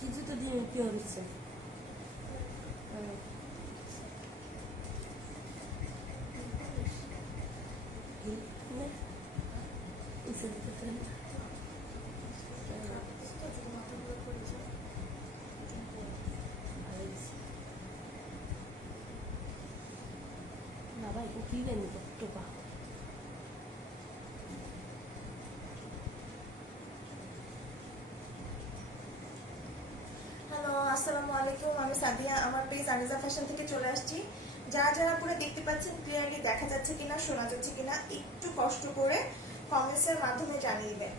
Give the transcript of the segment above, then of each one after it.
কিছু তো দিয়ে কি হচ্ছে না ভাই ও কি জানি টোপা আসসালামু আলাইকুম, আমি সাদিয়া। আমার পেজ আনিজা ফ্যাশন থেকে চলে আসছি। যারা যারা পুরো দেখতে পাচ্ছেন, ক্লিয়ারলি দেখা যাচ্ছে কিনা, শোনা যাচ্ছে কিনা, একটু কষ্ট করে কমেন্টসের মাধ্যমে জানিয়ে দেন।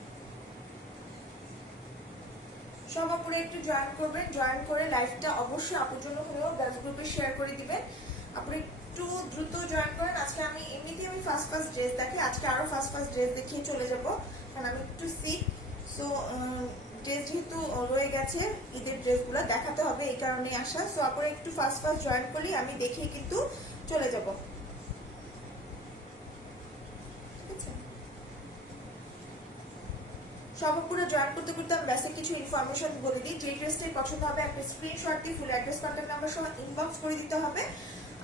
সব আপুরে একটু জয়েন করবেন, জয়েন করে লাইভটা অবশ্যই আপুর জন্য হলেও ব্যাচ গ্রুপে শেয়ার করে দিবেন। আপুরে একটু দ্রুত জয়েন করেন। আজকে আমি এমনিতেই আমি ফার্স্ট ড্রেস দেখি, আজকে আরো ফার্স্ট ড্রেস দেখিয়ে চলে যাব, কারণ আমি একটু সিক। সো ড্রেস যেহেতু রয়ে গেছে, ঈদের ড্রেসগুলো দেখাতে হবে, এই কারণে আসা। সো আপনারা একটু ফার্স্ট জয়েন করলে আমি দেখিয়ে কিন্তু চলে যাব। সব পুরো জয়েন করতে করতে আমি বেসিক কিছু ইনফরমেশন বলে দিই। যে ড্রেসটাই পছন্দ হবে একটা স্ক্রিনশট দিয়ে ফুল অ্যাড্রেস, কন্ট্যাক্ট নাম্বার সহ ইনবক্স করে দিতে হবে।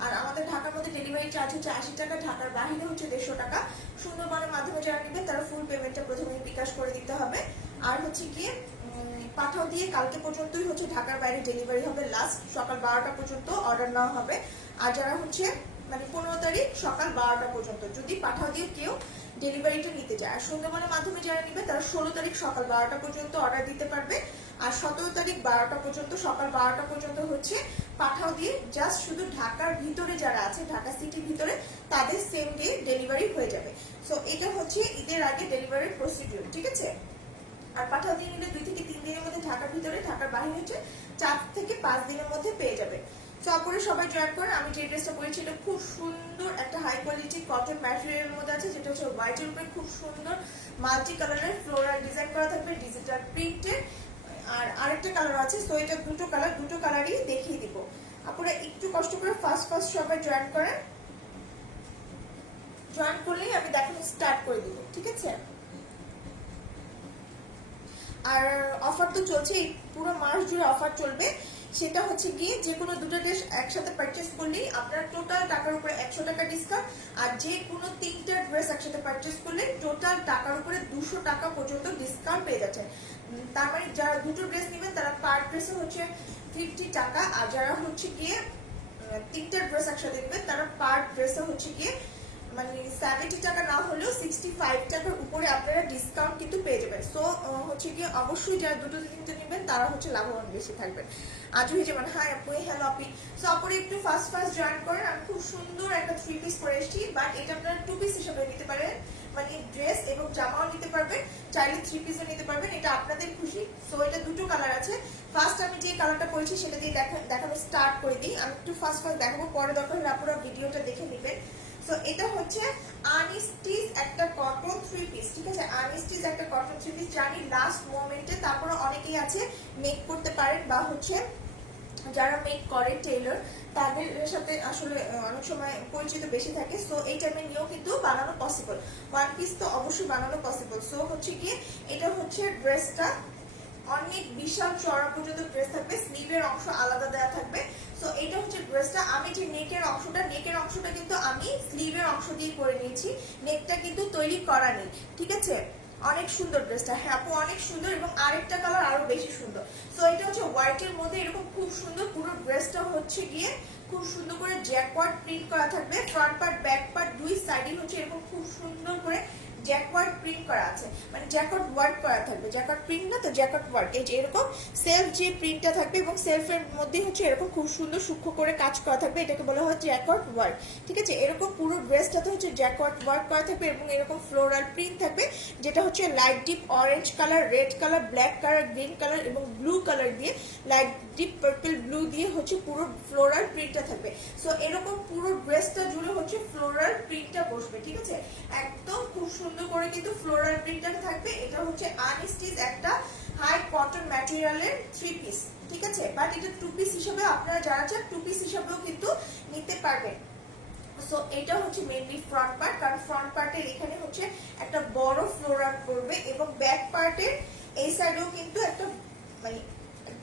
আর আমাদের ঢাকার মধ্যে ডেলিভারি চার্জ হচ্ছে 80 টাকা, ঢাকার বাইরে হচ্ছে 150 টাকা। সুন্দরবনের মাধ্যমে যারা নেবেন তারা ফুল পেমেন্টটা প্রথমেই বিকাশ করে দিতে হবে। আর হচ্ছে গিয়ে পাঠাও দিয়ে কালকে পর্যন্তই হচ্ছে ঢাকার বাইরে ডেলিভারি হবে, লাস্ট সকাল 12টা পর্যন্ত অর্ডার নেওয়া হবে। আর যারা হচ্ছে মানে 15 তারিখ সকাল 12টা পর্যন্ত যদি পাঠাও দিয়ে কেউ ডেলিভারিটা নিতে চায়। আর সুন্দরবনের মাধ্যমে যারা নিবে তারা 16 তারিখ সকাল 12টা পর্যন্ত অর্ডার দিতে পারবে। আর 17 তারিখ 12টা পর্যন্ত সকাল 12টা পর্যন্ত হচ্ছে পাঠাও দিয়ে জাস্ট শুধু ঢাকার ভিতরে যারা আছে, ঢাকা সিটির ভিতরে, তাদের সেম ডে ডেলিভারি হয়ে যাবে। সো এটা হচ্ছে ঈদের আগে ডেলিভারির প্রসিডিউর, ঠিক আছে। আর পাঠাও দিয়ে নিলে 2 থেকে 3 দিনের মধ্যে ঢাকার ভিতরে, ঢাকার বাইরে হচ্ছে 4 থেকে 5 দিনের মধ্যে পেয়ে যাবে। সো আপনারা সবাই জয়েন করেন। আমি যে ড্রেসটা পরেছি এটা খুব সুন্দর একটা হাই কোয়ালিটি কটন ম্যাটেরিয়ালের মধ্যে আছে, যেটা হচ্ছে হোয়াইটের উপরে খুব সুন্দর মাল্টি কালারের ফ্লোরাল ডিজাইন করা থাকবে, ডিজিটাল প্রিন্টের। আর আরেকটা কালার আছে। সো এটা দুটো কালারই দেখিয়ে দিব। আপনারা একটু কষ্ট করে ফার্স্ট সবাই জয়েন করেন। জয়েন করলেই আমি দেখানো স্টার্ট করে দিব, ঠিক আছে। আর অফার তো চলছে, পুরো মাস জুড়ে অফার চলবে। সেটা হচ্ছে গিয়ে যে কোনো দুটো ড্রেস একসাথে পারচেস করলেই আপনার টোটাল টাকার উপরে 100 টাকা ডিসকাউন্ট। আর যে কোনো 3টা ড্রেস একসাথে পারচেস করলে টোটাল টাকার উপরে 200 টাকা পর্যন্ত ডিসকাউন্ট পেয়ে যাচ্ছে। তার মানে যারা দুটো ড্রেস নেবেন তারা পার ড্রেসে হচ্ছে 50 টাকা, আর যারা হচ্ছে গিয়ে 3টা ড্রেস একসাথে নেবেন তারা পার ড্রেসে হচ্ছে গিয়ে মানে 70 টাকা না হলেও 65 টাকার উপরে আপনারা ডিসকাউন্ট কিন্তু পেয়ে যাবেন। সো হচ্ছে গিয়ে অবশ্যই যারা দুটো তিনটে নেবেন তারা হচ্ছে লাভবান বেশি থাকবেন। আজ হয়ে যাবেন। হাই আপু, হ্যালো আপি। সো আপুরে একটু ফার্স্ট জয়েন করেন। আমি খুব সুন্দর একটা 3 পিস পরে এসেছি, বাট এটা আপনারা 2 পিস হিসেবে নিতে পারেন, মানে ড্রেস এবং জামাও নিতে পারবেন, চাইলে 3 পিসও নিতে পারবেন, এটা আপনাদের খুশি। সো এটা দুটো কালার আছে। ফার্স্ট আমি যে কালারটা পরেছি সেটা দিয়ে দেখানো স্টার্ট করে দিই। আমি একটু ফার্স্ট দেখাবো, পরে দরকার হলে আপনারা ভিডিওটা দেখে নেবেন। সো এটা হচ্ছে আনস্টিচ একটা কটন 3 পিস, ঠিক আছে। আনস্টিচ একটা কটন 3 পিস, জানি লাস্ট মোমেন্টে। তারপরে অনেকেই আছে মেক করতে পারেন, বা হচ্ছে যারা মেক করে টেইলর তাদের সাথে আসলে অনেক সময় পরিচিত বেশি থাকে। সো এই টাইমে নিয়েও কিন্তু বানানো পসিবল, 1 পিস তো অবশ্যই বানানো পসিবল। সো হচ্ছে কি এটা হচ্ছে ড্রেসটা অনেক বিশাল চড়া পর্যন্ত ড্রেস থাকবে, স্লিভের অংশ আলাদা দেওয়া থাকবে। সো এটা হচ্ছে ড্রেসটা। আমি যে নেকের অংশটা কিন্তু আমি স্লিভের অংশ দিয়ে করে নিয়েছি, নেকটা কিন্তু তৈরি করা নেই, ঠিক আছে। অনেক সুন্দর ড্রেসটা, হ্যাঁ আপু অনেক সুন্দর। এবং আরেকটা কালার আরো বেশি সুন্দর। সো এটা হচ্ছে হোয়াইটের মধ্যে এরকম খুব সুন্দর। পুরো ড্রেসটা হচ্ছে গিয়ে খুব সুন্দর করে জ্যাকওয়ার্ড প্রিন্ট করা থাকবে, ফ্রন্ট পার্ট ব্যাক পার্ট দুই সাইডে হচ্ছে এরকম খুব সুন্দর করে জ্যাকওয়ার্ড প্রিন্ট করা আছে, মানে জ্যাকওয়ার্ড ওয়ার্ক করা থাকবে। জ্যাকওয়ার্ড প্রিন্ট না তো জ্যাকওয়ার্ড ওয়ার্ক, এই যে এরকম সেলফ যে প্রিন্টটা থাকবে এবং সেলফের মধ্যে হচ্ছে এরকম খুব সুন্দর সূক্ষ্ম করে কাজ করা থাকবে, এটাকে বলা হয় জ্যাকওয়ার্ড ওয়ার্ক, ঠিক আছে। এরকম পুরো ড্রেসটাতে হচ্ছে জ্যাকওয়ার্ড ওয়ার্ক করা থাকবে এবং এরকম ফ্লোরাল প্রিন্ট থাকবে, যেটা হচ্ছে light deep orange colour, red colour, black colour, green colour এবং ব্লু কালার দিয়ে, লাইট ডিপ পার্পল ব্লু দিয়ে হচ্ছে পুরো ফ্লোরাল প্রিন্টটা থাকবে। সো এরকম পুরো ড্রেসটা জুড়ে হচ্ছে ফ্লোরাল প্রিন্টটা বসবে, ঠিক আছে। একদম খুব সুন্দর করে কিন্তু ফ্লোরাল প্রিন্টটা থাকবে। এটা হচ্ছে আনস্টিচ একটা হাই কটন ম্যাটেরিয়ালের 3 পিস, ঠিক আছে। বাট এটা 2 পিস হিসেবে আপনারা যারা চান 2 পিস হিসেবেও কিন্তু নিতে পারবেন। সো এটা হচ্ছে মেইনলি ফ্রন্ট পার্ট, কারণ ফ্রন্ট পার্টের এখানে হচ্ছে একটা বড় ফ্লোরাল করবে এবং ব্যাক পার্টের এই সাইডেও কিন্তু একটা মানে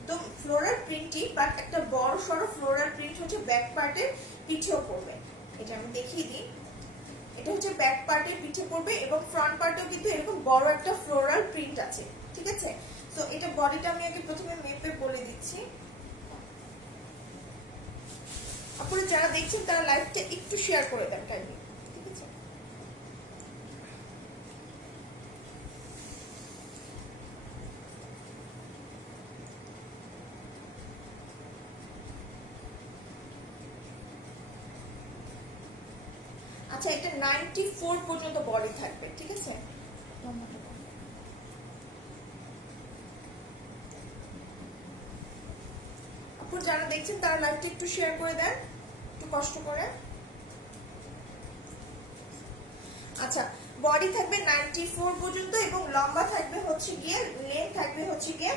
একদম ফ্লোরাল প্রিন্টই, বাট একটা বড় সড়ো ফ্লোরাল প্রিন্ট হচ্ছে ব্যাক পার্টের পিঠেও পড়বে। এটা আমি দেখিয়ে দিই, এটা হচ্ছে ব্যাক পার্টের পিঠে পড়বে এবং ফ্রন্ট পার্টেও কিন্তু এরকম বড় একটা ফ্লোরাল প্রিন্ট আছে, ঠিক আছে। তো এটা বডিটা আমি আগে প্রথমে মেপে বলে দিচ্ছি। আপনারা যারা দেখছেন তারা লাইভটা একটু শেয়ার করে দেন কাইন্ডলি, ঠিক আছে। আচ্ছা, এটা 94 পর্যন্ত বডি থাকবে, ঠিক আছে। আপনারা যারা দেখছেন তারা লাইভটা একটু শেয়ার করে দেন, একটু কষ্ট করে। আচ্ছা, বডি থাকবে 94 পর্যন্ত এবং লম্বা থাকবে হচ্ছে গিয়ে, লেন্থ থাকবে হচ্ছে গিয়ে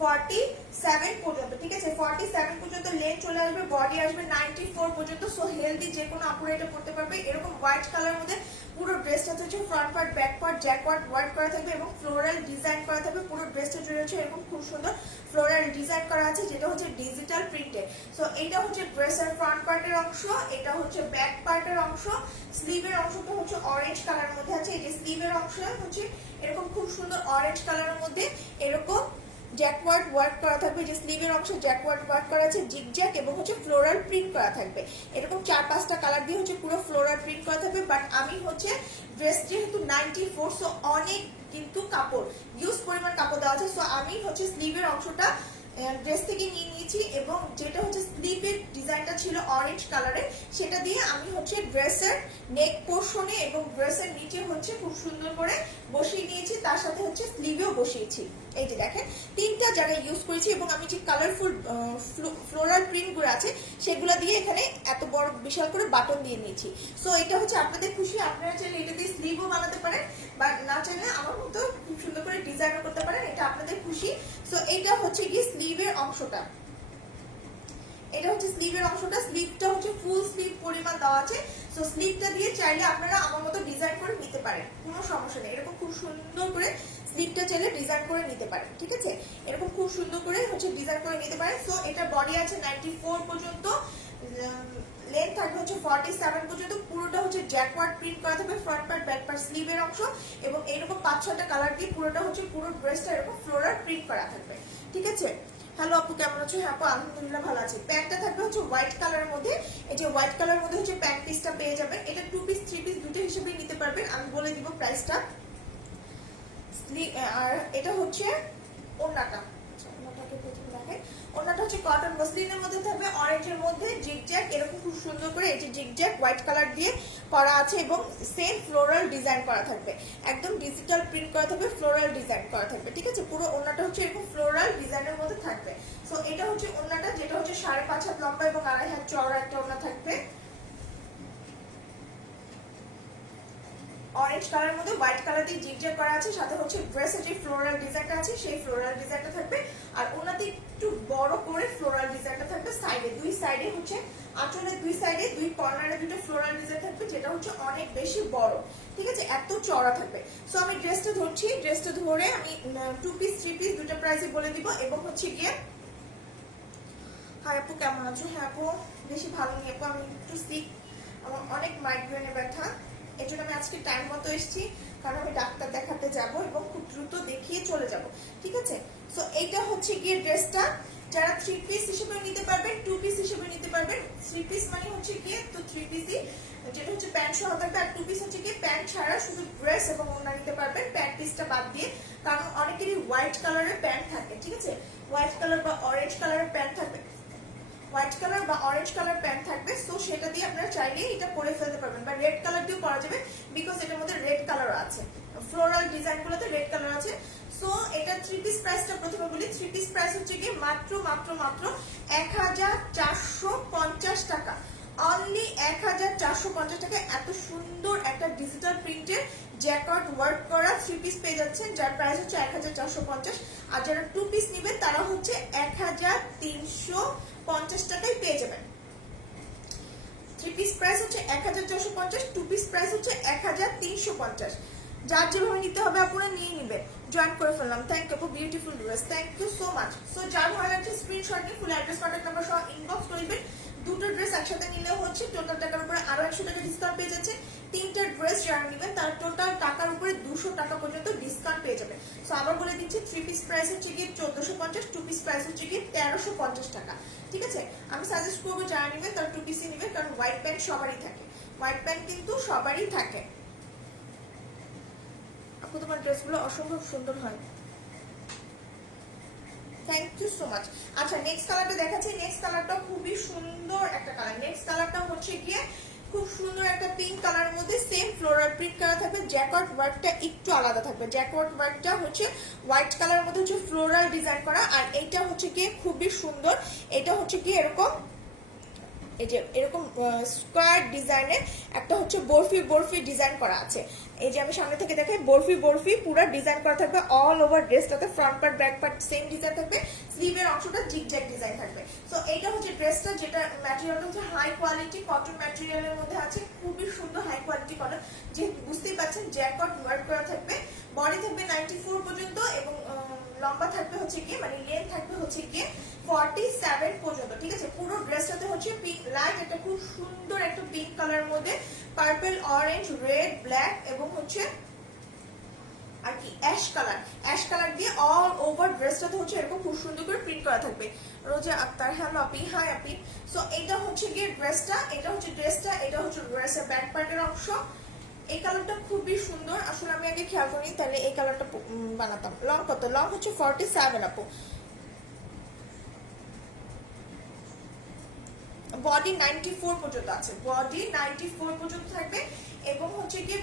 47 পর্যন্ত, ঠিক আছে। 47 পর্যন্ত লেন্থ চলে আসবে, বডি আসবে 94 পর্যন্ত। সো হেলদি যে কোনো আপুরা এটা পড়তে পারবে। এরকম হোয়াইট কালার মধ্যে পুরো ড্রেসটা হচ্ছে front part, back part, jacquard work করা থাকবে এবং ফ্লোরাল ডিজাইন করা থাকবে। পুরো ড্রেসটা জুড়ে হচ্ছে এরকম খুব সুন্দর ফ্লোরাল ডিজাইন করা আছে, যেটা হচ্ছে ডিজিটাল প্রিন্টে। সো এইটা হচ্ছে ড্রেসের ফ্রন্ট পার্টের অংশ, এটা হচ্ছে ব্যাক পার্টের অংশ। স্লিভের অংশটা হচ্ছে অরেঞ্জ কালারের মধ্যে আছে। এই যে স্লিভের অংশ হচ্ছে এরকম খুব সুন্দর অরেঞ্জ কালারের মধ্যে এরকম জ্যাকওয়ার্ড ওয়ার্ক করা থাকবে। যে স্লিভের অংশে জ্যাকওয়ার্ড ওয়ার্ক করা আছে, জিগজ্যাগ এবং হচ্ছে ফ্লোরাল প্রিন্ট করা থাকবে। এরকম 4-5টা কালার দিয়ে হচ্ছে পুরো ফ্লোরাল প্রিন্ট করা থাকবে। বাট আমি হচ্ছে ড্রেস যেহেতু 94, সো অনেক কিন্তু কাপড়, ইউজ পরিমাণ কাপড় দেওয়া আছে। সো আমি হচ্ছে স্লিভের অংশটা ড্রেস থেকে নিয়ে নিয়েছি এবং যেটা হচ্ছে স্লিভের ডিজাইনটা ছিল অরেঞ্জ কালারের, সেটা দিয়ে আমি হচ্ছে ড্রেসের নেক পোর্শনে এবং ড্রেসের নিচে হচ্ছে খুব সুন্দর করে বসিয়ে নিয়েছি। তার সাথে হচ্ছে স্লিভেও বসিয়েছি। এই যে দেখেন, 3টা জায়গায় ইউজ করেছি এবং আমি যে কালারফুল ফ্লোরাল প্রিন্টগুলো আছে সেগুলো দিয়ে এখানে এত বড় বিশাল করে বাটন দিয়ে নিয়েছি। সো এটা হচ্ছে আপনাদের খুশি, আপনারা চাইলে এটা দিয়ে স্লিভও বানাতে পারেন, বা না চাইলে আমার মতো খুব সুন্দর করে ডিজাইনও করতে পারেন, এটা আপনাদের খুশি। সো এটা হচ্ছে কি স্লিভের অংশটা, এটা হচ্ছে স্লিভের অংশটা। স্লিভটা হচ্ছে ফুল স্লিভ পরিমাণ দেওয়া আছে। সো স্লিভটা দিয়ে চাইলে আপনারা আমার মতো ডিজাইন করে নিতে পারেন, কোনো সমস্যা নেই। এরকম খুব সুন্দর করে স্লিভটা চাইলে ডিজাইন করে নিতে পারেন, ঠিক আছে। এরকম খুব সুন্দর করে হচ্ছে ডিজাইন করে নিতে পারেন। সো এটা বডি আছে 94 পর্যন্ত, লেন্থ থাকবে হচ্ছে 47 পর্যন্ত। পুরোটা হচ্ছে জ্যাকওয়ার্ড প্রিন্ট করা থাকবে, ফ্রন্ট পার্ট, ব্যাক পার্ট, স্লিভের অংশ এবং এরকম 5-6টা কালার দিয়ে পুরোটা হচ্ছে পুরো ড্রেসটা এরকম ফ্লোরাল প্রিন্ট করা থাকবে, ঠিক আছে। হ্যালো আপু, কেমন আছো? হ্যাঁ আপু, আলহামদুলিল্লাহ ভালো আছে। প্যান্টটা থাকবে হচ্ছে হোয়াইট কালারের মধ্যে। এই যে হোয়াইট কালারের মধ্যে হচ্ছে প্যান্ট পিসটা পেয়ে যাবেন। এটা 2 পিস 3 পিস দুটো হিসেবে নিতে পারবেন, আমি বলে দিব প্রাইসটা। আর এটা হচ্ছে ওড়নাটা, ওড়নাটাকে প্রথমে দেখেন। ওড়নাটা হচ্ছে কটন মসলিনের মধ্যে থাকবে, অরেঞ্জের মধ্যে জিগজ্যাগ এরকম খুব সুন্দর করে এই যে জিগজ্যাগ হোয়াইট কালার দিয়ে করা আছে এবং সেম ফ্লোরাল ডিজাইন করা থাকবে, একদম ডিজিটাল প্রিন্ট করা থাকবে, ফ্লোরাল ডিজাইন করা থাকবে, ঠিক আছে। পুরো ওড়নাটা হচ্ছে এরকম ফ্লোরাল ডিজাইনের মধ্যে থাকবে। সো এটা হচ্ছে ওড়নাটা, যেটা হচ্ছে 5.5 হাত লম্বা এবং 2.5 হাত চওড়া একটা ওড়না থাকবে। অরেঞ্জ কালারের মধ্যে হোয়াইট কালার দিয়ে জিগজ্যাগ করা আছে, সাথে হচ্ছে ড্রেসের যে ফ্লোরাল ডিজাইনটা আছে সেই ফ্লোরাল ডিজাইনটা থাকবে। আর ওনাতে একটু বড় করে ফ্লোরাল ডিজাইনটা থাকবে সাইডে, দুই সাইডে হচ্ছে আঁচলের দুই সাইডে দুই কর্নারে দুটো ফ্লোরাল ডিজাইন থাকবে, যেটা হচ্ছে অনেক বেশি বড়, ঠিক আছে, এত চওড়া থাকবে। সো আমি ড্রেসটা ধরছি, ড্রেসটা ধরে আমি 2 পিস 3 পিস দুটো প্রাইসে বলে দিব এবং হচ্ছে গিয়ে। হাই আপু, কেমন আছো? হ্যাঁ আপু, বেশি ভালো নেই আপু, আমি একটু সিক, আমার অনেক মাইগ্রেনে ব্যথা, এই জন্য আমি আজকে টাইম মতো এসেছি, কারণ আমি ডাক্তার দেখাতে যাব এবং খুব দ্রুত দেখিয়ে চলে যাব, ঠিক আছে। সো এইটা হচ্ছে গিয়ে ড্রেসটা, যারা 3 পিস হিসেবে নিতে পারবেন, 2 পিস হিসেবে নিতে পারবেন। 3 পিস মানে হচ্ছে গিয়ে তো 3 পিসই, যেটা হচ্ছে প্যান্ট সহ থাকবে, আর 2 পিস হচ্ছে গিয়ে প্যান্ট ছাড়া শুধু ড্রেস এবং ওড়না নিতে পারবেন, প্যান্ট পিসটা বাদ দিয়ে। কারণ অনেকেরই হোয়াইট কালারের প্যান্ট থাকে, ঠিক আছে, হোয়াইট কালার বা অরেঞ্জ কালারের প্যান্ট থাকবে, হোয়াইট কালার বা অরেঞ্জ কালার প্যান্ট থাকবে। সো সেটা দিয়ে আপনারা চাইলে এটা পরে ফেলতে পারবেন, বা রেড কালার দিয়েও করা যাবে, বিকজ এটার মধ্যে রেড কালার আছে, ফ্লোরাল ডিজাইনগুলোতে রেড কালার আছে। সো এটা 3 পিস প্রাইসটা প্রথমে বলি। 3 পিস প্রাইস হচ্ছে কি মাত্র 1450 টাকা, অনলি 1450 টাকা। এত সুন্দর একটা ডিজিটাল প্রিন্টের জ্যাকওয়ার্ড ওয়ার্ক করা 3 পিস পেয়ে যাচ্ছেন, যার প্রাইস হচ্ছে 1450। আর যারা 2 পিস নেবেন তারা হচ্ছে 1350 টাকায় পেয়ে যাবেন। 3 পিস প্রাইস হচ্ছে 1450, 2 পিস প্রাইস হচ্ছে 1350। যার যেভাবে নিতে হবে আপনারা নিয়ে নেবেন। জয়েন করে ফেললাম। থ্যাংক ইউ আপু, beautiful dress, thank you so much. So যার ভালো লাগছে স্ক্রিনশট নিয়ে ফুল অ্যাড্রেস কন্ট্যাক্ট নাম্বার সহ ইনবক্স করে দিবেন। দুটো ড্রেস একসাথে নিলে হচ্ছে টোটাল টাকার উপরে আরো 100 টাকা ডিসকাউন্ট পেয়ে যাচ্ছে। তিনটা ড্রেস যারা নেবেন তার টোটাল টাকার উপরে 200 টাকা পর্যন্ত ডিসকাউন্ট পেয়ে যাবে। সো আবার বলে দিচ্ছি, 3 পিস প্রাইস হচ্ছে গিয়ে 1450, 2 পিস প্রাইস হচ্ছে গিয়ে 1350 টাকা। ঠিক আছে, আমি সাজেস্ট করবো যারা নেবেন তারা 2 পিসই নেবেন, কারণ হোয়াইট প্যান্ট সবারই থাকে, হোয়াইট প্যান্ট কিন্তু সবারই থাকে। আপু তোমার ড্রেসগুলো অসম্ভব সুন্দর হয়, থ্যাংক ইউ সো মাচ। আচ্ছা নেক্সট কালারটা দেখাচ্ছি। নেক্সট কালারটা খুবই সুন্দর একটা কালার। নেক্সট কালারটা হচ্ছে গিয়ে খুব সুন্দর একটা পিঙ্ক কালারের মধ্যে সেম ফ্লোরাল প্রিন্ট করা থাকবে। জ্যাকওয়ার্ড ওয়ার্কটা একটু আলাদা থাকবে। জ্যাকওয়ার্ড ওয়ার্কটা হচ্ছে হোয়াইট কালারের মধ্যে হচ্ছে ফ্লোরাল ডিজাইন করা, আর এইটা হচ্ছে গিয়ে খুবই সুন্দর। এটা হচ্ছে গিয়ে এরকম, এই যে এরকম স্কোয়ার ডিজাইনের একটা হচ্ছে বরফি বরফি ডিজাইন করা আছে। এই যে আমি সামনে থেকে দেখাই, বরফি বরফি পুরো ডিজাইন করা থাকবে অল ওভার ড্রেসটাতে। Front part back part same design থাকবে, স্লিভের অংশটা জিগজ্যাগ ডিজাইন থাকবে। সো এইটা হচ্ছে ড্রেসটা, যেটা ম্যাটেরিয়ালটা হচ্ছে হাই কোয়ালিটি কটন ম্যাটেরিয়ালের মধ্যে আছে, খুবই সুন্দর হাই কোয়ালিটি কটন। যে বুঝতেই পাচ্ছেন জ্যাকওয়ার্ড ওয়ার্ক করা থাকবে। বডি থাকবে 94 পর্যন্ত এবং লম্বা থাকবে হচ্ছে গিয়ে মানে লেন্থ থাকবে হচ্ছে গিয়ে 47 পর্যন্ত। ঠিক আছে, পুরো ড্রেসটাতে হচ্ছে পিঙ্ক লাইট একটা খুব সুন্দর একটা পিঙ্ক কালারের মধ্যে পার্পল, অরেঞ্জ, রেড, ব্ল্যাক এবং হচ্ছে আর কি অ্যাশ কালার দিয়ে অল ওভার ড্রেসটাতে হচ্ছে এরকম খুব সুন্দর করে প্রিন্ট করা থাকবে। রোজা আক্তার, হ্যালো আপি, হাই আপি। সো এটা হচ্ছে গিয়ে ড্রেসটা, এটা হচ্ছে ড্রেসটা, এটা হচ্ছে ড্রেসের ব্যাক পার্টের অংশ। এই কালারটা খুবই সুন্দর, আসলে আমি আগে খেয়াল করিনি, তাহলে এই কালারটা বানাতাম। লং কত? লং হচ্ছে 47 আপু। বডি 94 পর্যন্ত আছে, বডি 94 পর্যন্ত থাকবে এবং হচ্ছে গিয়ে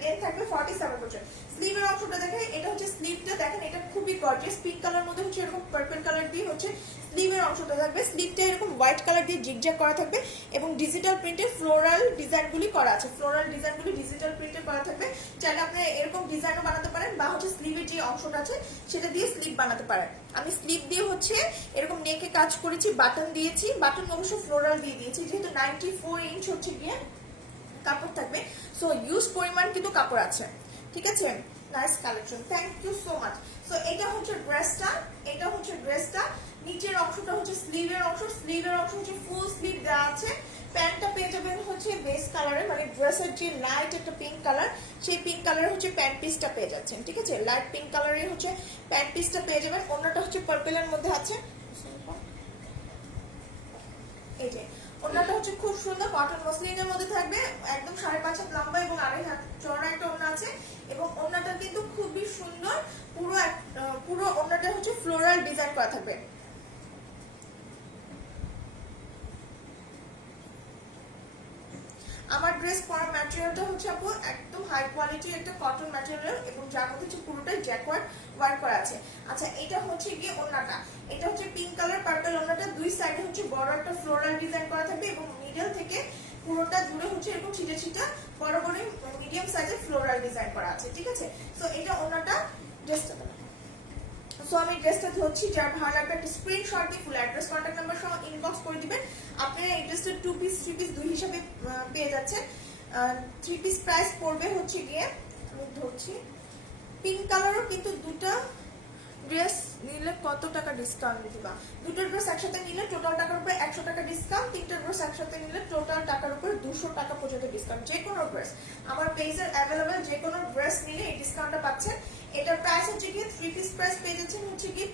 লেন্থ থাকবে 47 পর্যন্ত। স্লিভের অংশটা দেখেন, এটা হচ্ছে স্লিভটা দেখেন, এটা খুবই গর্জিয়াস পিঙ্ক কালার মধ্যে হচ্ছে এরকম পার্পল কালার দিয়ে হচ্ছে স্লিভের অংশটা থাকবে। স্লিভটা এরকম হোয়াইট কালার দিয়ে জিগজ্যাগ করা থাকবে এবং ডিজিটাল প্রিন্টে ফ্লোরাল ডিজাইনগুলি করা আছে। ফ্লোরাল ডিজাইনগুলি ডিজিটাল প্রিন্টে করা থাকবে। চাইলে আপনারা এরকম ডিজাইনও বানাতে পারেন বা হচ্ছে স্লিভের যে অংশটা আছে সেটা দিয়ে স্লিভ বানাতে পারেন। আমি স্লিভ দিয়ে হচ্ছে এরকম নেকে কাজ করেছি, বাটন দিয়েছি, বাটন অবশ্য ফ্লোরাল দিয়ে দিয়েছি, যেহেতু 94 ইঞ্চ হচ্ছে গিয়ে কাপড় থাকবে। সো ইউজ পরিমাণ কিন্তু কাপড় আছে। ঠিক আছে, nice collection, thank you so much. So এটা হচ্ছে ড্রেসটা, এটা হচ্ছে ড্রেসটা। নিচের অংশটা হচ্ছে স্লিভের অংশ, স্লিভের অংশ হচ্ছে ফুল স্লিভ দেওয়া আছে। প্যান্টটা পেয়ে যাবেন হচ্ছে বেস কালারের, মানে ড্রেসের যে লাইট একটা পিঙ্ক কালার, সেই পিঙ্ক কালারের হচ্ছে প্যান্ট পিসটা পেয়ে যাচ্ছেন। ঠিক আছে, লাইট পিঙ্ক কালারের হচ্ছে প্যান্ট পিসটা পেয়ে যাবেন। অন্যটা হচ্ছে পার্পলের মধ্যে আছে, এই যে ওড়নাটা হচ্ছে খুব সুন্দর কটন মসলিনের মধ্যে থাকবে, একদম 5.5 হাত লম্বা এবং 2.5 হাত চওড়া একটা ওড়না আছে এবং ওড়নাটা কিন্তু খুবই সুন্দর। পুরো ওড়নাটা হচ্ছে ফ্লোরাল ডিজাইন করা থাকবে। আমার ড্রেস পরা ম্যাটেরিয়ালটা হচ্ছে আপু একদম হাই কোয়ালিটি একটা কটন ম্যাটেরিয়াল এবং যার মধ্যে হচ্ছে পুরোটাই জ্যাকওয়ার্ড ওয়ার্ক করা আছে। আচ্ছা এটা হচ্ছে গিয়ে ওড়নাটা, এটা হচ্ছে পিঙ্ক কালার পার্পল ওড়নাটা, দুই সাইডে হচ্ছে বড় একটা ফ্লোরাল ডিজাইন করা থাকবে এবং মিডল থেকে পুরোটা জুড়ে হচ্ছে এরকম ছিটা ছিটা বড় বড় মিডিয়াম সাইজের ফ্লোরাল ডিজাইন করা আছে। ঠিক আছে, সো এটা ওড়নাটা, ড্রেসটা। সো আমি ড্রেসটা ধরছি, যার ভালো লাগবে একটা স্ক্রিনশট দিয়ে ফুল অ্যাড্রেস কন্ট্যাক্ট নাম্বার সহ ইনবক্স করে দিবেন। আপনারা এই ড্রেসটা 2 পিস 3 পিস দুই হিসাবে পেয়ে যাচ্ছেন। 3 পিস প্রাইস পড়বে হচ্ছে গিয়ে, আমি ধরছি পিঙ্ক কালারও কিন্তু দুটো ড্রেস নিলে কত টাকা ডিসকাউন্ট দিবা? দুটো ড্রেস একসাথে নিলে টোটাল টাকার উপরে 100 টাকা ডিসকাউন্ট, তিনটা ড্রেস একসাথে নিলে টোটাল টাকার উপরে 200 টাকা পর্যন্ত ডিসকাউন্ট। যে কোনো ড্রেস আমার পেজের অ্যাভেলেবেল যে কোনো ড্রেস নিলে এই ডিসকাউন্টটা পাচ্ছেন। এটার প্রাইস হচ্ছে কি 3 পিস প্রাইস পেয়ে যাচ্ছেন হচ্ছে কি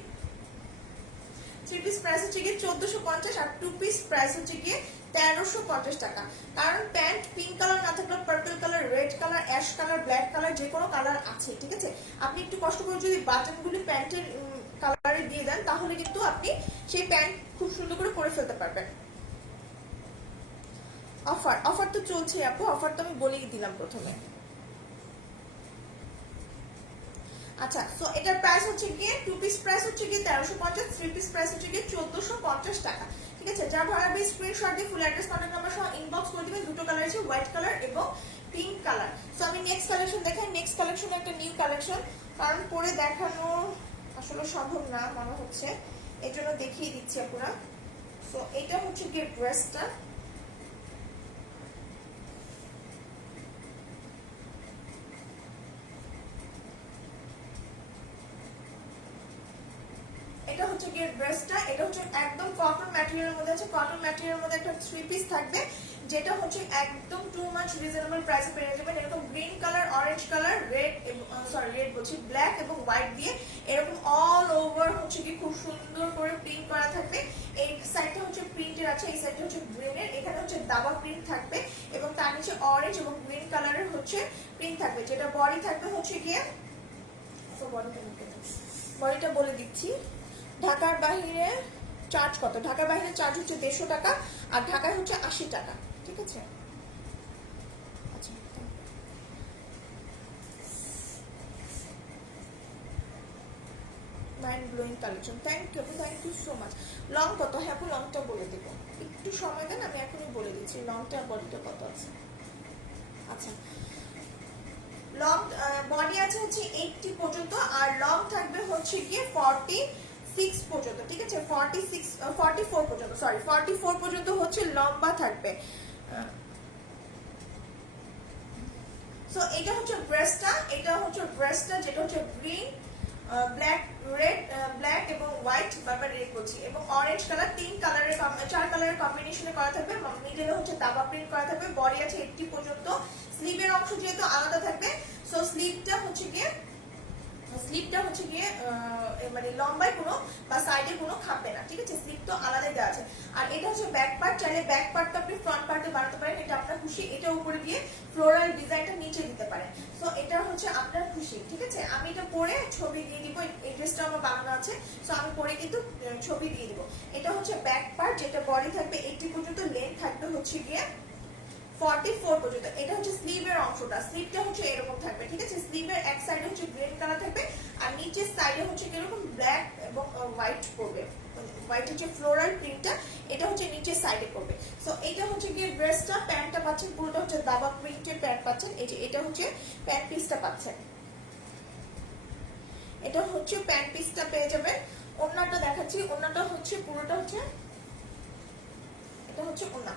3 পিস প্রাইস হচ্ছে কি 1450 আর 2 পিস প্রাইস হচ্ছে কি 1350 টাকা। কারণ প্যান্ট পিঙ্ক কালার না থাকলে purple colour, red colour, ash colour, black colour যে কোনো কালার আছে। ঠিক আছে, আপনি একটু কষ্ট করে যদি বাটনগুলি প্যান্টের কালারে দিয়ে দেন তাহলে কিন্তু আপনি সেই প্যান্ট খুব সুন্দর করে পরে ফেলতে পারবেন। অফার তো চলছে আপু, অফার তো আমি বলেই দিলাম প্রথমে। আচ্ছা, সো এটার প্রাইস হচ্ছে গিয়ে 2 পিস প্রাইস হচ্ছে গিয়ে 1350, 3 পিস প্রাইস হচ্ছে গিয়ে 1450 টাকা। ঠিক আছে, যা ভালো লাগবে স্ক্রিনশট দিয়ে ফুল অ্যাড্রেস কন্ট্যাক্ট নাম্বার সহ ইনবক্স করে দিবেন। দুটো কালার আছে, হোয়াইট কালার এবং পিঙ্ক কালার। সো আমি নেক্সট কালেকশন দেখাই। নেক্সট কালেকশন একটা নিউ কালেকশন, কারণ পরে দেখানো আসলে সম্ভব না মনে হচ্ছে, এর জন্য দেখিয়ে দিচ্ছি আপুরা। সো এটা হচ্ছে গিয়ে ড্রেসটা, হচ্ছে গিয়ে ড্রেসটা, এটা হচ্ছে একদম কটন ম্যাটেরিয়ালের মধ্যে আছে। কটন ম্যাটেরিয়ালের মধ্যে একটা 3 পিস থাকবে, যেটা হচ্ছে একদম টু মাচ রিজনেবল প্রাইসে পেয়ে যাবেন। এরকম green colour, orange colour, red, sorry red বলছি, ব্ল্যাক এবং হোয়াইট দিয়ে এরকম অল ওভার হচ্ছে কি খুব সুন্দর করে প্রিন্ট করা থাকবে। এই সাইডটা হচ্ছে প্রিন্টের আছে, এই সাইডটা হচ্ছে গ্রিনের, এখানে হচ্ছে দাবা প্রিন্ট থাকবে এবং তার নিচে অরেঞ্জ এবং গ্রিন কালারের হচ্ছে প্রিন্ট থাকবে। যেটা বডি থাকবে হচ্ছে গিয়ে, বডিটা বলে দিচ্ছি। ঢাকার বাইরে চার্জ কত? ঢাকার বাইরে চার্জ হচ্ছে 150 টাকা, আর ঢাকায় হচ্ছে 80 টাকা। ঠিক আছে, আচ্ছা mind blowing collection, thank you so much. Long কত? হ্যাঁ আপু লংটা বলে দেবো, একটু সময় দেন, আমি এখনই বলে দিচ্ছি লংটা বডিটা কত আছে। আচ্ছা, লং বডি আছে হচ্ছে 80 পর্যন্ত, আর লং থাকবে হচ্ছে গিয়ে 46 পর্যন্ত। ঠিক আছে, 44 পর্যন্ত, সরি 44 পর্যন্ত হচ্ছে লম্বা থাকবে। সো এটা হচ্ছে ড্রেসটা, যেটা হচ্ছে গ্রিন, ব্ল্যাক, রেড, ব্ল্যাক এবং হোয়াইট, বারবার রেড বলছি, এবং অরেঞ্জ কালার, 4 কালারের কম্বিনেশনে করা থাকবে। মিডলে হচ্ছে দাবা প্রিন্ট করা থাকবে। বডি আছে 80 পর্যন্ত। স্লিভের অংশ যেহেতু আলাদা থাকবে, সো স্লিভটা হচ্ছে গিয়ে মানে লম্বায় কোনো বা সাইডে কোনো খাবে না। ঠিক আছে, স্লিভ তো আলাদাই দেওয়া আছে। আর এটা হচ্ছে ব্যাক পার্ট, চাইলে ব্যাক পার্টটা আপনি ফ্রন্ট পার্টে বানাতে পারেন, এটা আপনার খুশি। এটা উপরে দিয়ে ফ্লোরাল ডিজাইনটা নিচে দিতে পারেন, সো এটা হচ্ছে আপনার খুশি। ঠিক আছে, আমি এটা পরে ছবি দিয়ে দিব, এই ড্রেসটা আমার বানানো আছে, সো আমি পরে কিন্তু ছবি দিয়ে দিব। এটা হচ্ছে ব্যাক পার্ট, যেটা বডি থাকবে 80 পর্যন্ত, লেন্থ থাকবে হচ্ছে গিয়ে 44 পর্যন্ত। এটা হচ্ছে স্লিভের অংশটা, স্লিভটা হচ্ছে এরকম থাকবে। ঠিক আছে, স্লিভের এক সাইডে হচ্ছে গ্রিন কালার থাকবে, আর নিচের সাইডে হচ্ছে এরকম ব্ল্যাক এবং হোয়াইট করবে। হোয়াইট হচ্ছে ফ্লোরাল প্রিন্টটা, এটা হচ্ছে নিচের সাইডে করবে। সো এটা হচ্ছে গিয়ে ড্রেসটা, প্যান্টটা পাচ্ছেন পুরোটা হচ্ছে দাবা প্রিন্টের প্যান্ট পাচ্ছেন। এই যে এটা হচ্ছে প্যান্ট পিসটা পাচ্ছেন, এটা হচ্ছে প্যান্ট পিসটা পেয়ে যাবেন। ওড়নাটা দেখাচ্ছি, ওড়নাটা হচ্ছে পুরোটা হচ্ছে, এটা হচ্ছে ওড়না।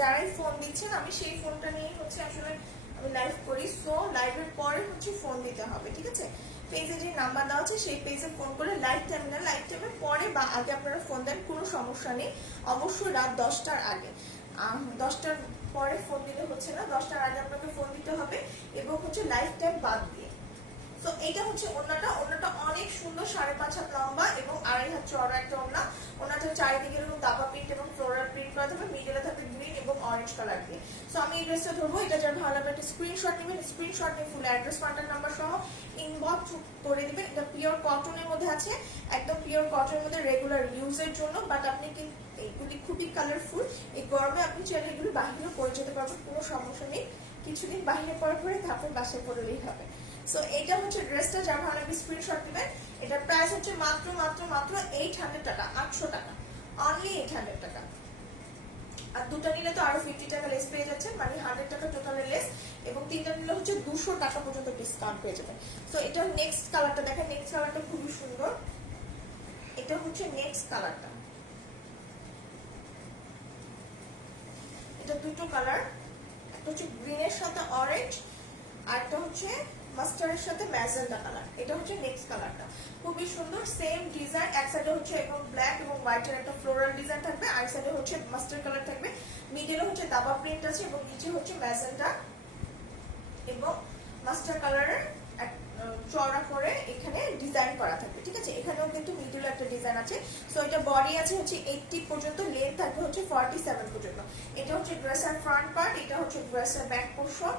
যারাই ফোন দিচ্ছেন, আমি সেই ফোনটা নিয়ে হচ্ছে আসলে আমি লাইভ করি, সো লাইভের পরে হচ্ছে ফোন দিতে হবে। ঠিক আছে, পেজে যে নাম্বার দেওয়া আছে সেই পেজে ফোন করে লাইভ টাইমের পরে বা আগে আপনারা ফোন দেন, কোনো সমস্যা নেই। অবশ্যই রাত 10টার আগে, 10টার পরে ফোন দিলে হচ্ছে না, 10টার আগে আপনাকে ফোন দিতে হবে, এবং হচ্ছে লাইভ টাইম বাদ দিয়ে। সো এটা হচ্ছে ওড়নাটা অনেক সুন্দর, 5.5 হাত লম্বা এবং 2.5 হাত চওড়া একটা ওড়না। ওড়নাটা চারিদিকে এরকম দাবা প্রিন্ট এবং ফ্লোরাল প্রিন্ট করা থাকবে, মিডলে থাকবে গ্রিন এবং অরেঞ্জ কালার দিয়ে। সো আমি এই ড্রেসটা ধরবো, এটা যার ভালো লাগবে একটা স্ক্রিনশট নেবেন, স্ক্রিনশট নিয়ে ফুল অ্যাড্রেস, কন্ট্যাক্ট নাম্বার সহ ইনবক্স করে দিবেন। এটা পিওর কটনের মধ্যে আছে, একদম পিওর কটনের মধ্যে, রেগুলার ইউজের জন্য। বাট আপনি কিন্তু এইগুলি খুবই কালারফুল, এই গরমে আপনি চাইলে এগুলি বাহিরেও পরে যেতে পারবেন, কোনো সমস্যা নেই। কিছুদিন বাহিরে পরে তারপর বাসায় পরলেই হবে। সো এটা হচ্ছে ড্রেসটা, যার ভালো লাগবে স্ক্রিনশট দিবেন। এটার প্রাইস হচ্ছে মাত্র 800 টাকা, 800 টাকা, অনলি 800 টাকা। আর দুটো নিলে তো আরো 50 টাকা লেস পেয়ে যাচ্ছেন, মানে 100 টাকা টোটালের লেস, এবং তিনটা নিলে হচ্ছে 200 টাকা পর্যন্ত ডিসকাউন্ট পেয়ে যাবেন। সো এটা নেক্সট কালারটা দেখেন, নেক্সট কালারটা খুবই সুন্দর। এটা হচ্ছে নেক্সট কালারটা, এটা দুটো কালার, একটা হচ্ছে গ্রিনের সাথে অরেঞ্জ, আর একটা হচ্ছে মাস্টার্ডের সাথে ম্যাজেন্টা কালার। এটা হচ্ছে নেক্সট কালারটা, খুবই সুন্দর, সেম ডিজাইন। এক সাইডে হচ্ছে এবং ব্ল্যাক এবং হোয়াইটের একটা ফ্লোরাল ডিজাইন থাকবে, আর সাইডে হচ্ছে মাস্টার্ড কালার থাকবে, মিডলে হচ্ছে দাবা প্রিন্ট আছে, এবং নিচে হচ্ছে ম্যাজেন্টা এবং মাস্টার্ড কালারের চওড়া করে এখানে ডিজাইন করা থাকবে। ঠিক আছে, এখানেও কিন্তু মিডলে একটা ডিজাইন আছে। সো এটা বডি আছে হচ্ছে 80 পর্যন্ত, লেন্থ থাকবে হচ্ছে 47 পর্যন্ত। এটা হচ্ছে ড্রেসের ফ্রন্ট পার্ট, এটা হচ্ছে ড্রেসের ব্যাক পোর্শন।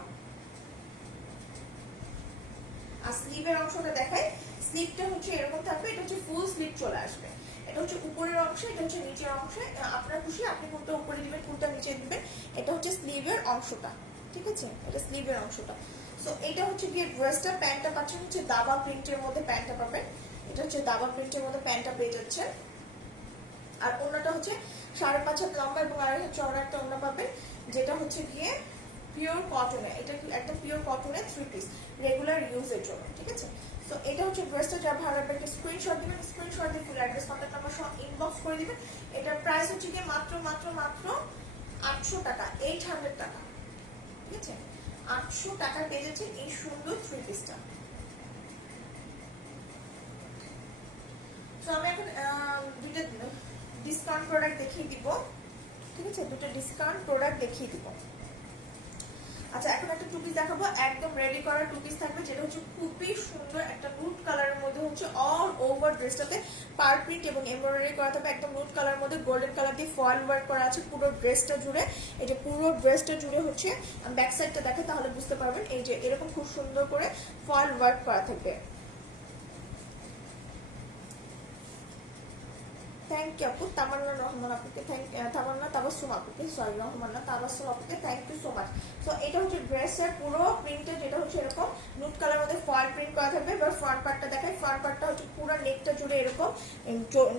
আর স্লিভের অংশটা দেখাই, স্লিভটা হচ্ছে এরকম থাকবে, এটা হচ্ছে ফুল স্লিভ চলে আসবে। এটা হচ্ছে উপরের অংশ, এটা হচ্ছে নিচের অংশ, আপনার খুশি, আপনি কোনটা উপরে দিবেন কোনটা নিচে দিবেন। এটা হচ্ছে স্লিভের অংশটা। ঠিক আছে, এটা স্লিভের অংশটা। সো এটা হচ্ছে গিয়ে ড্রেসটা, প্যান্টটা পাচ্ছেন হচ্ছে দাবা প্রিন্টের মধ্যে, প্যান্টটা পাবেন, এটা হচ্ছে দাবা প্রিন্টের মধ্যে প্যান্টটা পেয়ে যাচ্ছে। আর ওড়নাটা হচ্ছে 5.5 হাত লম্বা এবং 2.5 হাত চওড়া একটা ওড়না পাবেন, যেটা হচ্ছে গিয়ে পিওর কটনে, এটা একটা পিওর কটনের 3 পিস, রেগুলার ইউজের জন্য। ঠিক আছে, সো এটা হচ্ছে ড্রেসটা, যা ভালো লাগবে একটা স্ক্রিনশট দিবেন, স্ক্রিনশট দিয়ে ফুল অ্যাড্রেস, কন্ট্যাক্ট নাম্বার সহ ইনবক্স করে দিবেন। এটার প্রাইস হচ্ছে গিয়ে মাত্র 800 টাকা, 800 টাকা, ঠিক আছে? 800 টাকা পেয়ে যাচ্ছেন এই সুন্দর 3 পিসটা। তো আমি এখন দুইটা ডিসকাউন্ট প্রোডাক্ট দেখিয়ে দিব, ঠিক আছে? দুটো ডিসকাউন্ট প্রোডাক্ট দেখিয়ে দিব। আচ্ছা, এখন একটা টু পিস দেখাবো, একদম রেডি করা টু পিস থাকবে, যেটা হচ্ছে খুবই সুন্দর একটা নুড কালারের মধ্যে হচ্ছে অল ওভার ড্রেসটাতে পার প্রিন্ট এবং এমব্রয়ডারি করা থাকবে। একদম নুড কালারের মধ্যে গোল্ডেন কালার দিয়ে ফয়েল ওয়ার্ক করা আছে পুরো ড্রেসটা জুড়ে। এই যে পুরো ড্রেসটা জুড়ে হচ্ছে ব্যাক সাইডটা দেখে তাহলে বুঝতে পারবেন, এই যে এরকম খুব সুন্দর করে ফয়েল ওয়ার্ক করা থাকবে। থ্যাংক ইউ আপু, তামান্না রহমান আপুকে, তামান্না তাবাসসুম আপুকে, সরি রহমান্না তাবাসসুম আপুকে থ্যাংক ইউ সো মাচ। তো এটা হচ্ছে ড্রেসের পুরো প্রিন্টটা, যেটা হচ্ছে এরকম নুড কালার মধ্যে ফয়েল প্রিন্ট করা থাকবে। এবার ফ্রন্ট পার্টটা দেখাই, ফ্রন্ট পার্টটা হচ্ছে পুরো নেকটা জুড়ে এরকম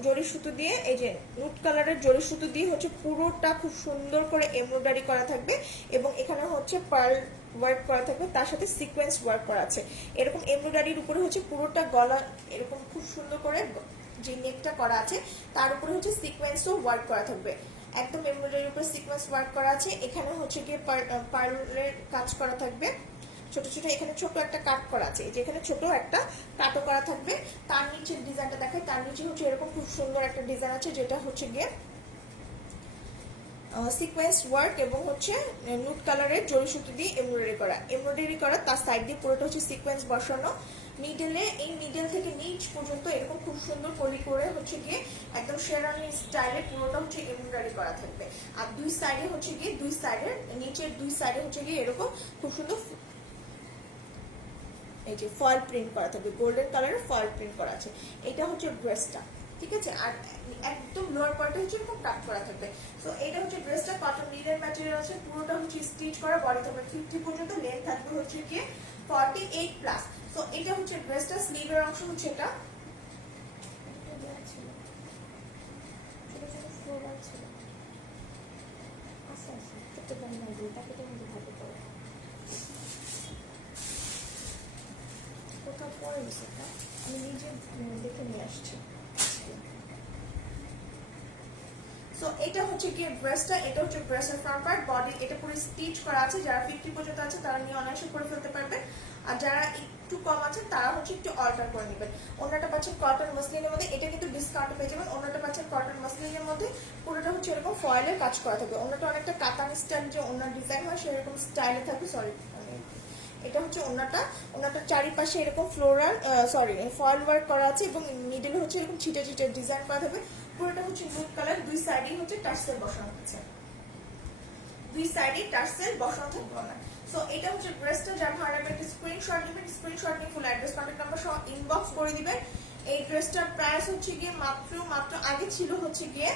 জরি সুতো দিয়ে, এই যে নুড কালারের জরি সুতো দিয়ে হচ্ছে পুরোটা খুব সুন্দর করে এমব্রয়ডারি করা থাকবে এবং এখানে হচ্ছে পার্ল ওয়ার্ক করা থাকবে, তার সাথে সিকোয়েন্স ওয়ার্ক করা আছে। এরকম এমব্রয়ডারির উপরে হচ্ছে পুরোটা গলা এরকম খুব সুন্দর করে যে নেকটা করা আছে তার উপরে হচ্ছে সিকোয়েন্সও ওয়ার্ক করা থাকবে। একদম এমব্রয়ডারির উপরে সিকোয়েন্স ওয়ার্ক করা আছে। এখানে হচ্ছে গিয়ে পার্লের কাজ করা থাকবে, ছোট ছোট এখানে ছোট একটা কাট করা আছে, যেখানে ছোট একটা কাটও করা থাকবে। তার নিচের ডিজাইনটা দেখায়, তার নিচে হচ্ছে এরকম খুব সুন্দর একটা ডিজাইন আছে, যেটা হচ্ছে গিয়ে সিকোয়েন্স ওয়ার্ক এবং হচ্ছে নুড কালারের জরি সুতো দিয়ে এমব্রয়ডারি করা তার সাইড দিয়ে পুরোটা হচ্ছে সিকোয়েন্স বসানো। মিডলে, এই মিডল থেকে নিচ পর্যন্ত এরকম খুব সুন্দর কলি করে হচ্ছে গিয়ে একদম শেরানি স্টাইলে পুরোটা হচ্ছে এমব্রয়ডারি করা থাকবে। আর দুই সাইডে হচ্ছে গিয়ে দুই সাইডের নিচের দুই সাইডে হচ্ছে গিয়ে এরকম খুব সুন্দর এই যে ফয়েল প্রিন্ট করা থাকবে, গোল্ডেন কালারের ফয়েল প্রিন্ট করা আছে। এটা হচ্ছে ড্রেসটা, ঠিক আছে? আর একদম লোয়ার পার্টে হচ্ছে এরকম কাট করা থাকবে। তো এটা হচ্ছে ড্রেসটা, কটন লিনেন ম্যাটেরিয়াল আছে, পুরোটা হচ্ছে স্টিচ করা, বডি থাকবে 50 পর্যন্ত, লেন্থ থাকবে হচ্ছে গিয়ে 48 প্লাস। তো এটা হচ্ছে ড্রেসটা, স্লিভের অংশ হচ্ছে এটা, কোথাও পরে গেছে, আমি নিজে দেখে নিয়ে আসছি। সো এটা হচ্ছে কি ড্রেসটা, এটা হচ্ছে ড্রেসের ফ্রন্ট পার্ট, বডি এটা পুরো স্টিচ করা আছে। যারা 50 পর্যন্ত আছে তারা নিয়ে অনায়াসে করে ফেলতে পারবে, আর যারা একটু কম আছে তারা হচ্ছে একটু অল্টার করে নেবেন। অন্যটা পাচ্ছেন কটন মাসলিনের মধ্যে, এটা কিন্তু ডিসকাউন্টে পেয়ে যাবেন। অন্যটা পাচ্ছেন কটন মাসলিনের মধ্যে, পুরোটা হচ্ছে এরকম ফয়েলের কাজ করা থাকবে। অন্যটা অনেকটা কাতান স্টাইল যে অন্য ডিজাইন হয় সেরকম স্টাইলে থাকবে। সরি, এটা হচ্ছে ওনাটার চারিপাশে এরকম ফ্লোরাল ফয়েল ওয়ার্ক করা আছে এবং মিডলে হচ্ছে এরকম ছিটে ছিটে ডিজাইন করা থাকবে। পুরোটা হচ্ছে নুড কালার, দুই সাইডেই হচ্ছে টার্সেল বসানো আছে, দুই সাইডে টার্সেল বসানো থাকবে না। সো এটা হচ্ছে ড্রেসটা, যার ভালো লাগবে একটা স্ক্রিনশট নেবেন, স্ক্রিনশট নিয়ে ফুল অ্যাড্রেস কন্ট্যাক্ট নাম্বার সহ ইনবক্স করে দিবেন। এই ড্রেসটার প্রাইস হচ্ছে গিয়ে মাত্র আগে ছিল হচ্ছে গিয়ে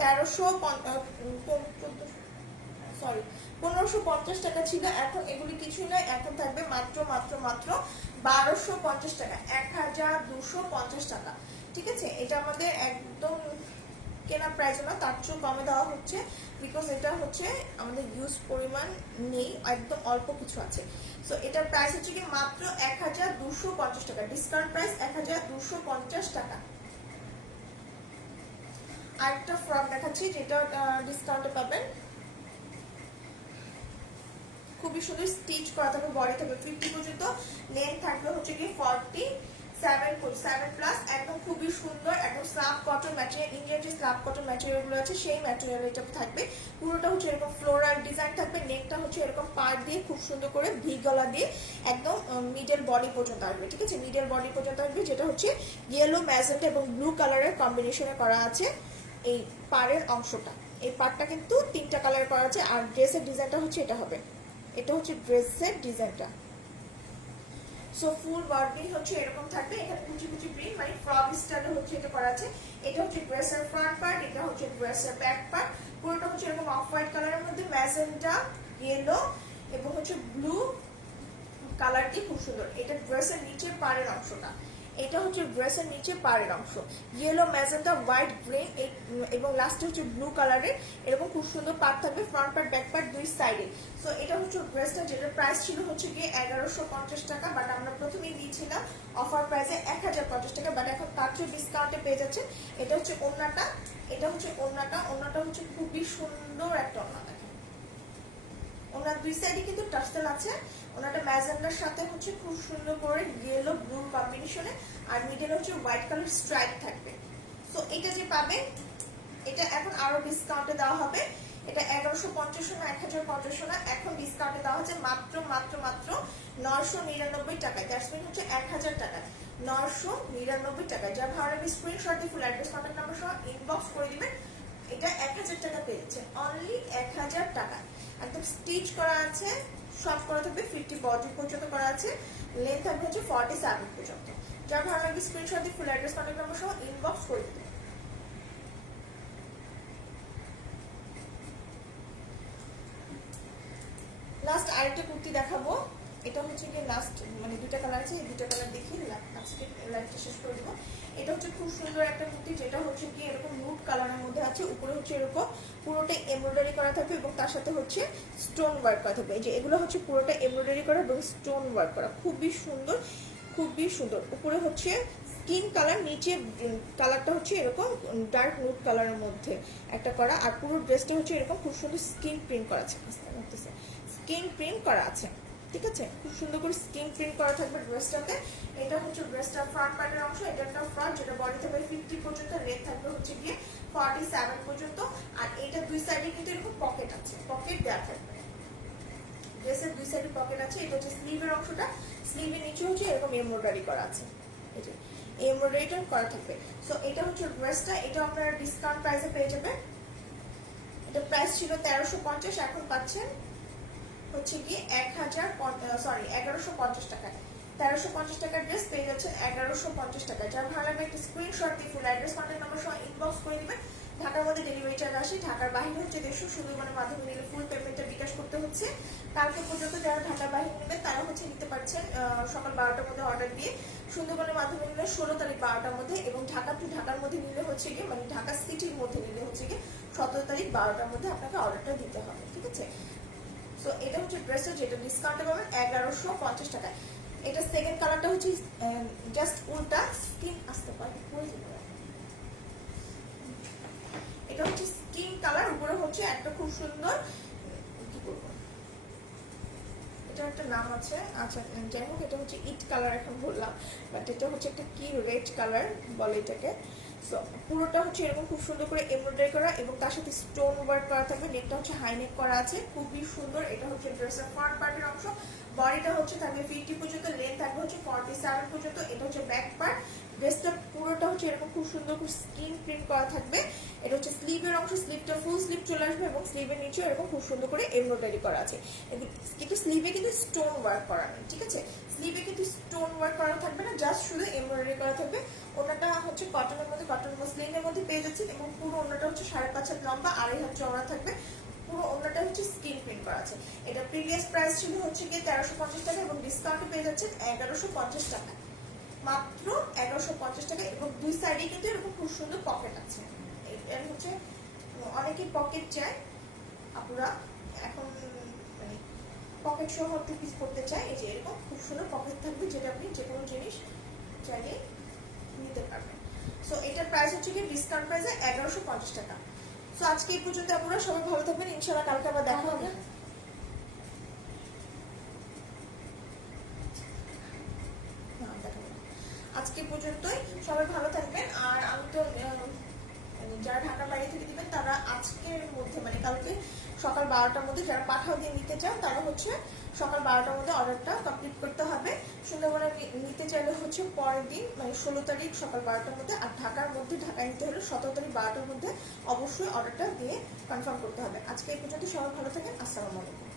1550 টাকা ছিল, এখন এগুলি কিছুই নয়, এখন থাকবে মাত্র 1250 টাকা, 1250 টাকা, ঠিক আছে? এটা আমাদের একদম কেনা প্রাইস না, তার চেয়েও কমে দেওয়া হচ্ছে, বিকজ এটা হচ্ছে আমাদের ইউজ পরিমাণ নেই, একদম অল্প কিছু আছে। সো এটার প্রাইস হচ্ছে কি মাত্র 1250 টাকা, ডিসকাউন্ট প্রাইস 1250 টাকা। আরেকটা ফ্রক দেখাচ্ছি, যেটা ডিসকাউন্টে পাবেন, খুবই সুন্দর স্টিচ করা থাকবে, বডি থাকবে 50 পর্যন্ত, লেন্থ থাকবে হচ্ছে কি 47 প্লাস, একদম খুবই সুন্দর, একদম স্ল্যাব কটন ম্যাটেরিয়াল, ইন্ডিয়ান যে স্ল্যাব কটন ম্যাটেরিয়াল গুলো আছে সেই ম্যাটেরিয়াল এটা থাকবে। পুরোটা হচ্ছে এরকম ফ্লোরাল ডিজাইন থাকবে, নেকটা হচ্ছে এরকম পার দিয়ে খুব সুন্দর করে ভি গলা দিয়ে একদম মিডল বডি পর্যন্ত আসবে, ঠিক আছে? মিডল বডি পর্যন্ত আসবে, যেটা হচ্ছে ইয়েলো, ম্যাজেন্টা এবং ব্লু কালারের কম্বিনেশনে করা আছে এই পাড়ের অংশটা। এই পাড়টা কিন্তু 3টা কালার করা আছে, আর ড্রেসের ডিজাইনটা হচ্ছে এটা হবে, এটা হচ্ছে ড্রেসের ডিজাইনটা। সো ফুল বডি হচ্ছে এরকম থাকবে, এখানে কুচি কুচি প্রিন্ট, মানে ফ্রক স্টাইলে হচ্ছে এটা করা আছে। এটা হচ্ছে ড্রেসের ফ্রন্ট পার্ট, এটা হচ্ছে ড্রেসের ব্যাক পার্ট, পুরোটা হচ্ছে এরকম অফ হোয়াইট কালারের মধ্যে ম্যাজেন্টা, ইয়েলো এবং হচ্ছে ব্লু কালার দিয়ে খুব সুন্দর। এটা ড্রেসের নিচে পাড়ের অংশটা, এটা হচ্ছে ড্রেসের নিচে পাড়ের অংশ, ইয়েলো, ম্যাজেন্টা, হোয়াইট, গ্রিন এবং লাস্টে হচ্ছে ব্লু কালারের এরকম খুব সুন্দর পার্ট থাকবে, ফ্রন্ট পার্ট ব্যাক পার্ট দুই সাইডে। সো এটা হচ্ছে ড্রেসটা, যেটার প্রাইস ছিল হচ্ছে গিয়ে 1150 টাকা, বাট আমরা প্রথমেই দিয়েছিলাম অফার প্রাইসে 1050 টাকা, বাট এখন তার চেয়ে ডিসকাউন্টে পেয়ে যাচ্ছেন। এটা হচ্ছে ওড়নাটা, এটা হচ্ছে ওড়নাটা হচ্ছে খুবই সুন্দর একটা ওড়না, দেখেন দুই সাইডে কিন্তু টার্সেল আছে। ওনাটা ম্যাজেন্ডার সাথে হচ্ছে খুব সুন্দর করে ইয়েলো ব্লু কম্বিনেশনে, আর মিডলে হচ্ছে হোয়াইট কালার স্ট্রাইপ থাকবে। সো এটা যে পাবে এটা এখন আরো ডিসকাউন্টে দেওয়া হবে। এটা 1150 না 1050 না, এখন ডিসকাউন্টে দেওয়া হচ্ছে মাত্র মাত্র মাত্র 999 টাকায়। দ্যাটস মিন হচ্ছে 1000 টাকায়, 999 টাকায়। যা ভালো লাগবে স্ক্রিনশট দিয়ে ফুল অ্যাড্রেস কন্ট্যাক্ট নাম্বার সহ ইনবক্স করে দিবেন। এটা 1000 টাকা পেয়েছে, অনলি 1000 টাকা। একদম স্টিচ করা আছে, সব করা থাকবে 50 বডি পর্যন্ত করা আছে, লেন্থ থাকবে হচ্ছে 47 পর্যন্ত। যা ভালো লাগবে স্ক্রিনশট দিয়ে ফুল অ্যাড্রেস কন্ট্যাক্ট নাম্বার সহ ইনবক্স করে দিবেন। লাস্ট আরেকটা কুর্তি দেখাবো। এটা হচ্ছে কি লাস্ট মানে দুটো কালার আছে, এই দুটো কালার দেখিয়ে আজকে লাইভটা শেষ করে দেবো। এটা হচ্ছে খুব সুন্দর একটা কুর্তি, যেটা হচ্ছে কি এরকম নুড কালারের মধ্যে আছে। উপরে হচ্ছে এরকম পুরোটা এমব্রয়ডারি করা থাকবে এবং তার সাথে হচ্ছে স্টোন ওয়ার্ক করা থাকবে। এই যে এগুলো হচ্ছে পুরোটা এমব্রয়ডারি করা এবং স্টোন ওয়ার্ক করা, খুবই সুন্দর খুবই সুন্দর। উপরে হচ্ছে স্কিন কালার, নিচে কালারটা হচ্ছে এরকম ডার্ক নুড কালারের মধ্যে একটা করা, আর পুরো ড্রেসটা হচ্ছে এরকম খুব সুন্দর স্কিন প্রিন্ট করা আছে, স্কিন প্রিন্ট করা আছে, ঠিক আছে? খুব সুন্দর করে স্কিন প্রিন্ট করা থাকবে ড্রেসটাতে। এটা হচ্ছে ড্রেসটার ফ্রন্ট পার্টের অংশ, এটা একটা ফ্রন্ট, যেটা বডি থাকবে 50 পর্যন্ত, লেগ থাকবে হচ্ছে গিয়ে 47 পর্যন্ত। আর এটা দুই সাইডে কিন্তু এরকম পকেট আছে, পকেট দেওয়া থাকবে। ড্রেসের দুই সাইডে পকেট আছে। এটা হচ্ছে স্লিভের অংশটা, স্লিভের নিচে হচ্ছে এরকম এমব্রয়ডারি করা আছে, এই যে এমব্রয়ডারিটা করা থাকবে। সো এটা হচ্ছে ড্রেসটা, এটা আপনারা ডিসকাউন্ট প্রাইসে পেয়ে যাবেন। এটা প্রাইস ছিল 1350, এখন পাচ্ছেন হচ্ছে কি 1150 টাকায়। 1350 টাকার ড্রেস পেয়ে যাচ্ছে 1150 টাকায়। যার ভালো লাগবে একটা স্ক্রিনশট দিয়ে ফুল অ্যাড্রেস কন্ট্যাক্ট নাম্বার সহ ইনবক্স করে দিবেন। ঢাকার মধ্যে ডেলিভারি চার্জ আসে, ঢাকার বাইরে হচ্ছে 150, সুন্দরবনের মাধ্যমে নিলে ফুল পেমেন্টটা বিকাশ করতে হচ্ছে। কালকে পর্যন্ত যারা ঢাকার বাইরে নেবেন তারা হচ্ছে নিতে পারছেন সকাল 12টার মধ্যে অর্ডার দিয়ে। সুন্দরবনের মাধ্যমে নিলে 16 তারিখ 12টার মধ্যে, এবং ঢাকা টু ঢাকার মধ্যে নিলে হচ্ছে গিয়ে মানে ঢাকা সিটির মধ্যে নিলে হচ্ছে গিয়ে 17 তারিখ 12টার মধ্যে আপনাকে অর্ডারটা দিতে হবে, ঠিক আছে? সো এটা হচ্ছে ড্রেসটা, যেটা ডিসকাউন্টে পাবেন 1150 টাকায়। এটা সেকেন্ড কালারটা হচ্ছে জাস্ট উল্টা স্কিন আসতে পারে, এটা হচ্ছে স্কিন কালার, উপরে হচ্ছে একটা খুব সুন্দর কি বলবো, এটা একটা নাম আছে, আচ্ছা যাই হোক, এটা হচ্ছে ইট কালার এখন বললাম, বাট এটা হচ্ছে একটা কি রেড কালার বলে এটাকে। সো পুরোটা হচ্ছে এরকম খুব সুন্দর করে এমব্রয়ডারি করা এবং তার সাথে স্টোন ওয়ার্ক করা থাকবে। নেকটা হচ্ছে হাই নেক করা আছে, খুবই সুন্দর। এটা হচ্ছে ড্রেসের ফ্রন্ট পার্টের অংশ, বডিটা হচ্ছে থাকবে 50 পর্যন্ত, লেন্থ থাকবে হচ্ছে 47 পর্যন্ত। এটা হচ্ছে ব্যাক পার্ট। ড্রেসটা পুরোটা হচ্ছে এরকম খুব সুন্দর করে স্কিন প্রিন্ট করা থাকবে। এটা হচ্ছে স্লিভের অংশ, স্লিভটা ফুল স্লিভ চলে আসবে এবং স্লিভের নিচে এরকম খুব সুন্দর করে এমব্রয়ডারি করা আছে। কিন্তু স্লিভে কিন্তু স্টোন ওয়ার্ক করা নেই, ঠিক আছে? স্লিভে কিন্তু স্টোন ওয়ার্ক করা থাকবে না, জাস্ট শুধু এমব্রয়ডারি করা থাকবে। ওনাটা হচ্ছে কটনের মধ্যে, কটন মসলিনের মধ্যে পেয়ে যাচ্ছে, এবং পুরো ওনাটা হচ্ছে 5.5 হাত লম্বা, 2.5 হাত চওড়া থাকবে। পুরো ওনাটা হচ্ছে স্কিন প্রিন্ট করা আছে। এটা প্রিভিয়াস প্রাইস ছিল হচ্ছে গিয়ে 1350 টাকা, এবং ডিসকাউন্টে পেয়ে যাচ্ছেন 1150 টাকা, মাত্র 1150 টাকা। এবং দুই সাইডে কিন্তু এরকম খুব সুন্দর পকেট আছে। এর হচ্ছে অনেকেই পকেট চায়, আপনারা এখন মানে পকেট সহ টু পিস করতে চায়, এই যে এরকম খুব সুন্দর পকেট থাকবে, যেটা আপনি যে কোনো জিনিস চাইলে নিতে পারবেন। সো এটার প্রাইস হচ্ছে কি ডিসকাউন্ট প্রাইসে 1150 টাকা। সো আজকে এই পর্যন্ত, আপনারা সবাই ভালো থাকবেন, ইনশাআল্লাহ কালকে আবার দেখা হবে। আজকে পর্যন্তই, সবাই ভালো থাকবেন। আর আমি তো যারা ঢাকার বাইরে থেকে দিবেন তারা আজকের মধ্যে মানে কালকে সকাল 12টার মধ্যে, যারা পাঠাও দিয়ে নিতে চান তারা হচ্ছে সকাল 12টার মধ্যে অর্ডারটা কমপ্লিট করতে হবে। সুন্দরবনে নিতে চাইলে হচ্ছে পরের দিন মানে 16 তারিখ সকাল 12টার মধ্যে, আর ঢাকার মধ্যে ঢাকায় নিতে হলে 17 তারিখ 12টার মধ্যে অবশ্যই অর্ডারটা দিয়ে কনফার্ম করতে হবে। আজকে এই পর্যন্ত, সবাই ভালো থাকেন, আসসালামু আলাইকুম।